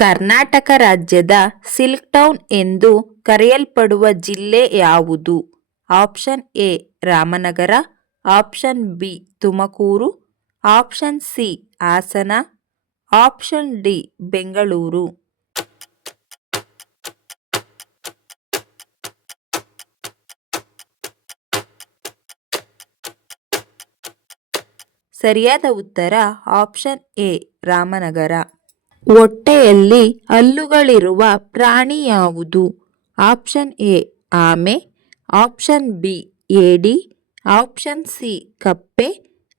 ಕರ್ನಾಟಕ ರಾಜ್ಯದ silk town ಎಂದು ಕರೆಯಲ್ಪಡುವ ಜಿಲ್ಲೆ ಯಾವುದು? Option A Ramanagara, option B Tumakuru, option C Hassan, option D Bengaluru. ಸರಿಯಾದ ಉತ್ತರ ಆಪ್ಷನ್ ಎ ರಾಮನಗರ. ಹೊಟ್ಟೆಯಲ್ಲಿ ಹಲ್ಲುಗಳಿರುವ ಪ್ರಾಣಿ ಯಾವುದು? ಆಪ್ಷನ್ ಎ ಆಮೆ, ಆಪ್ಷನ್ ಬಿ ಏಡಿ, ಆಪ್ಷನ್ ಸಿ ಕಪ್ಪೆ,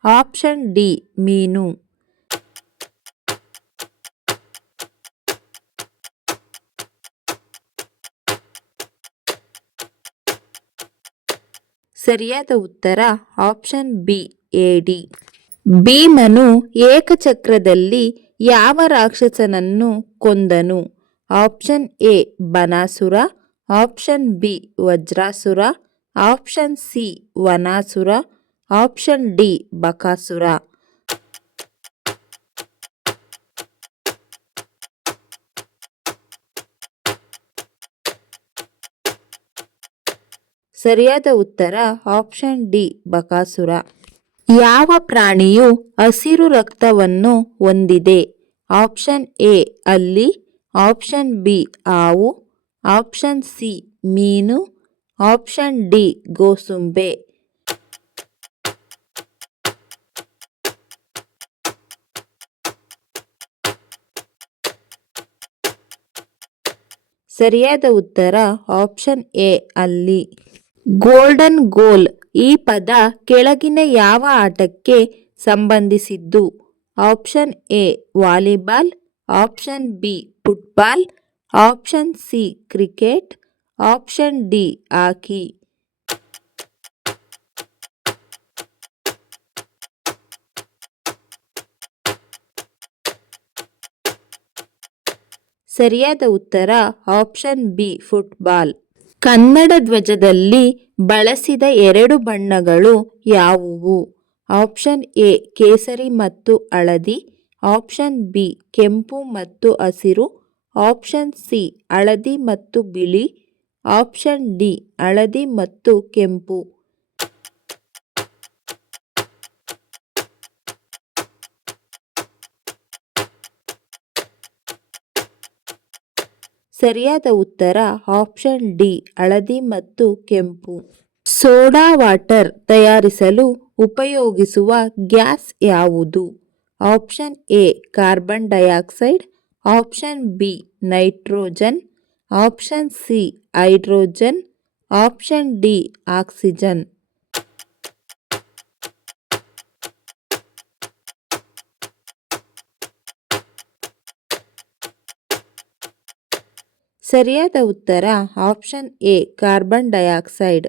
ಆಪ್ಷನ್ ಡಿ ಮೀನು. ಸರಿಯಾದ ಉತ್ತರ ಆಪ್ಷನ್ ಬಿ ಏಡಿ. ಭೀಮನು ಏಕಚಕ್ರದಲ್ಲಿ ಯಾವ ರಾಕ್ಷಸನನ್ನು ಕೊಂದನು? Option A Banasura, option B Vajrasura, option C Vanasura, option D Bakasura. ಸರಿಯಾದ ಉತ್ತರ ಆಪ್ಷನ್ ಡಿ ಬಕಾಸುರ. ಯಾವ ಪ್ರಾಣಿಯು ಹಸಿರು ರಕ್ತವನ್ನು ಹೊಂದಿದೆ? ಆಪ್ಷನ್ ಎ ಹಲ್ಲಿ, ಆಪ್ಷನ್ ಬಿ ಹಾವು, ಆಪ್ಷನ್ ಸಿ ಮೀನು, ಆಪ್ಷನ್ ಡಿ ಗೋಸುಂಬೆ. ಸರಿಯಾದ ಉತ್ತರ ಆಪ್ಷನ್ ಎ ಹಲ್ಲಿ. ಗೋಲ್ಡನ್ ಗೋಲ್ ಈ ಪದ ಕೆಳಗಿನ ಯಾವ ಆಟಕ್ಕೆ ಸಂಬಂಧಿಸಿದ್ದು? Option A volleyball, option B football, option C cricket, option D hockey. ಸರಿಯಾದ ಉತ್ತರ ಆಪ್ಷನ್ ಬಿ ಫುಟ್ಬಾಲ್. ಕನ್ನಡ ಧ್ವಜದಲ್ಲಿ ಬಳಸಿದ 2 ಬಣ್ಣಗಳು ಯಾವುವು? ಆಪ್ಷನ್ ಎ ಕೇಸರಿ ಮತ್ತು ಹಳದಿ, ಆಪ್ಷನ್ ಬಿ ಕೆಂಪು ಮತ್ತು ಹಸಿರು, ಆಪ್ಷನ್ ಸಿ ಹಳದಿ ಮತ್ತು ಬಿಳಿ, ಆಪ್ಷನ್ ಡಿ ಹಳದಿ ಮತ್ತು ಕೆಂಪು. ಸರಿಯಾದ ಉತ್ತರ ಆಪ್ಷನ್ ಡಿ ಹಳದಿ ಮತ್ತು ಕೆಂಪು. ಸೋಡಾ ವಾಟರ್ ತಯಾರಿಸಲು ಉಪಯೋಗಿಸುವ ಗ್ಯಾಸ್ ಯಾವುದು? Option A carbon dioxide, option B nitrogen, option C hydrogen, option D oxygen. ಸರಿಯಾದ ಉತ್ತರ option A carbon dioxide.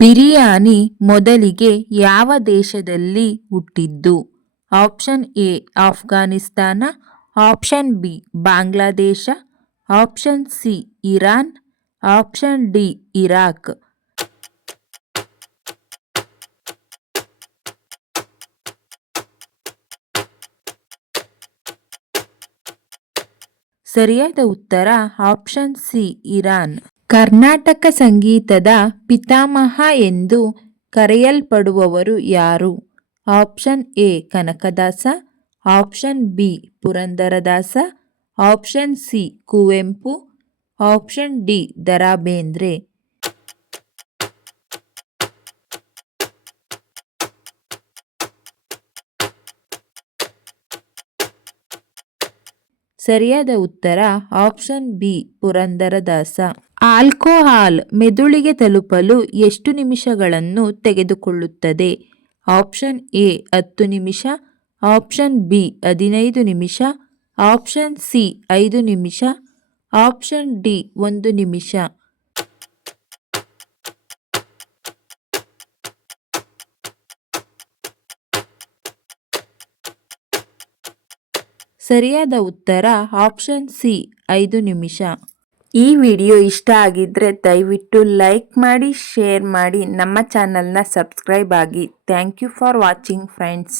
Biryani ಮೊದಲಿಗೆ ಯಾವ ದೇಶದಲ್ಲಿ ಹುಟ್ಟಿದ್ದು? Option A Afghanistan, option B Bangladesh, option C Iran, option D Iraq. ಸರಿಯಾದ ಉತ್ತರ ಆಪ್ಷನ್ ಸಿ ಇರಾನ್. ಕರ್ನಾಟಕ ಸಂಗೀತದ ಪಿತಾಮಹ ಎಂದು ಕರೆಯಲ್ಪಡುವವರು ಯಾರು? Option A Kanakadasa, option B Purandaradasa, option C Kuvempu, option D Da Ra Bendre. ಸರಿಯಾದ ಉತ್ತರ ಆಪ್ಷನ್ ಬಿ ಪುರಂದರದಾಸ. ಆಲ್ಕೋಹಾಲ್ ಮೆದುಳಿಗೆ ತಲುಪಲು ಎಷ್ಟು ನಿಮಿಷಗಳನ್ನು ತೆಗೆದುಕೊಳ್ಳುತ್ತದೆ? ಆಪ್ಷನ್ ಎ 10 ನಿಮಿಷ, ಆಪ್ಷನ್ ಬಿ 15 ನಿಮಿಷ, ಆಪ್ಷನ್ ಸಿ 5 ನಿಮಿಷ, ಆಪ್ಷನ್ ಡಿ 1 ನಿಮಿಷ. ಸರಿಯಾದ ಉತ್ತರ ಆಪ್ಷನ್ ಸಿ 5 ನಿಮಿಷ. ಈ ವಿಡಿಯೋ ಇಷ್ಟ ಆಗಿದ್ರೆ ದಯವಿಟ್ಟು ಲೈಕ್ ಮಾಡಿ, ಶೇರ್ ಮಾಡಿ, ನಮ್ಮ ಚಾನಲ್ನ ಸಬ್ಸ್ಕ್ರೈಬ್ ಆಗಿ. Thank you for watching friends.